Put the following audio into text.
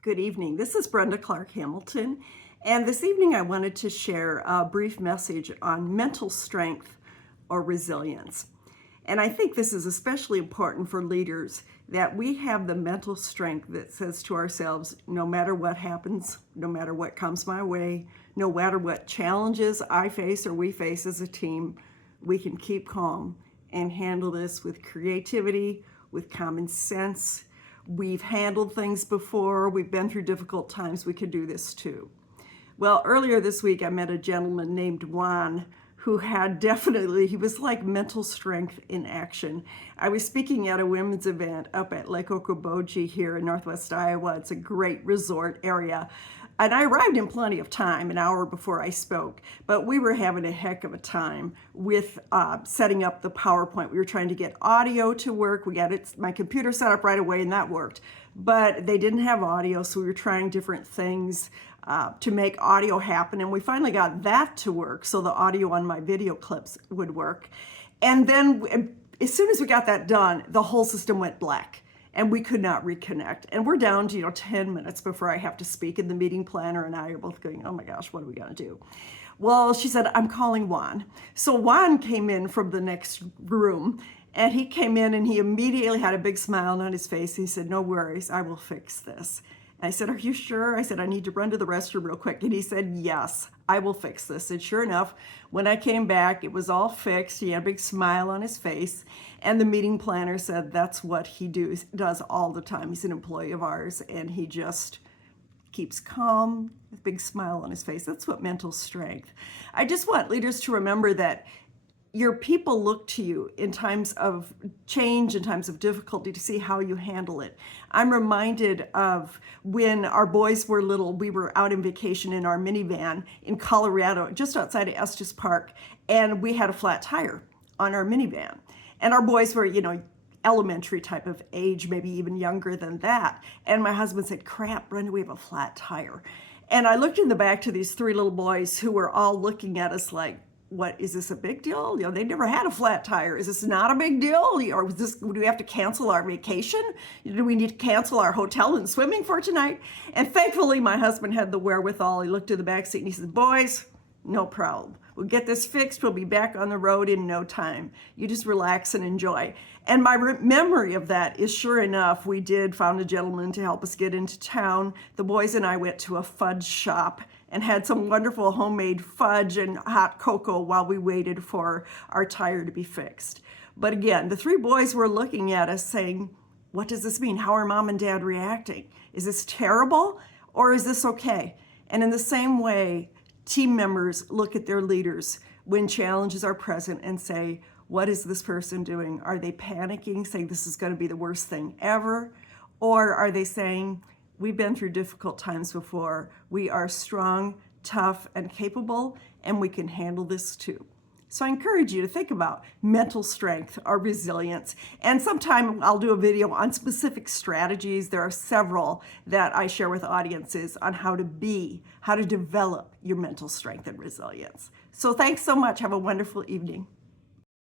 Good evening. This is Brenda Clark Hamilton, and this evening I wanted to share a brief message on mental strength or resilience. And I think this is especially important for leaders that we have the mental strength that says to ourselves, no matter what happens, no matter what comes my way, no matter what challenges I face or we face as a team, we can keep calm and handle this with creativity, with common sense. We've handled things before. We've been through difficult times. We could do this too. Well, earlier this week, I met a gentleman named Juan who had he was like mental strength in action. I was speaking at a women's event up at Lake Okoboji here in Northwest Iowa. It's a great resort area. And I arrived in plenty of time, an hour before I spoke, but we were having a heck of a time with setting up the PowerPoint. We were trying to get audio to work. We got my computer set up right away and that worked, but they didn't have audio, so we were trying different things to make audio happen, and we finally got that to work, so the audio on my video clips would work. And then as soon as we got that done, the whole system went black and we could not reconnect. And we're down to 10 minutes before I have to speak, and the meeting planner and I are both going, oh my gosh, what are we gonna do? Well, she said, I'm calling Juan. So Juan came in from the next room, and he came in and he immediately had a big smile on his face. He said, no worries, I will fix this. I said, are you sure? I said, I need to run to the restroom real quick. And he said, yes, I will fix this. And sure enough, when I came back, it was all fixed. He had a big smile on his face. And the meeting planner said that's what he does all the time. He's an employee of ours, and he just keeps calm, with a big smile on his face. That's what mental strength. I just want leaders to remember that your people look to you in times of change, in times of difficulty, to see how you handle it. I'm reminded of when our boys were little. We were out on vacation in our minivan in Colorado, just outside of Estes Park, and we had a flat tire on our minivan. And our boys were, elementary type of age, maybe even younger than that. And my husband said, crap, Brenda, we have a flat tire. And I looked in the back to these three little boys who were all looking at us like, what, is this a big deal? They never had a flat tire. Is this not a big deal? Or do we have to cancel our vacation? Do we need to cancel our hotel and swimming for tonight? And thankfully, my husband had the wherewithal. He looked at the back seat and he said, boys, no problem. We'll get this fixed. We'll be back on the road in no time. You just relax and enjoy. And my memory of that is, sure enough, we found a gentleman to help us get into town. The boys and I went to a fudge shop and had some wonderful homemade fudge and hot cocoa while we waited for our tire to be fixed. But again, the three boys were looking at us saying, what does this mean? How are mom and dad reacting? Is this terrible or is this okay? And in the same way, team members look at their leaders when challenges are present and say, what is this person doing? Are they panicking, saying this is going to be the worst thing ever? Or are they saying, we've been through difficult times before. We are strong, tough, and capable, and we can handle this too. So I encourage you to think about mental strength or resilience. And sometime I'll do a video on specific strategies. There are several that I share with audiences on how to develop your mental strength and resilience. So thanks so much. Have a wonderful evening.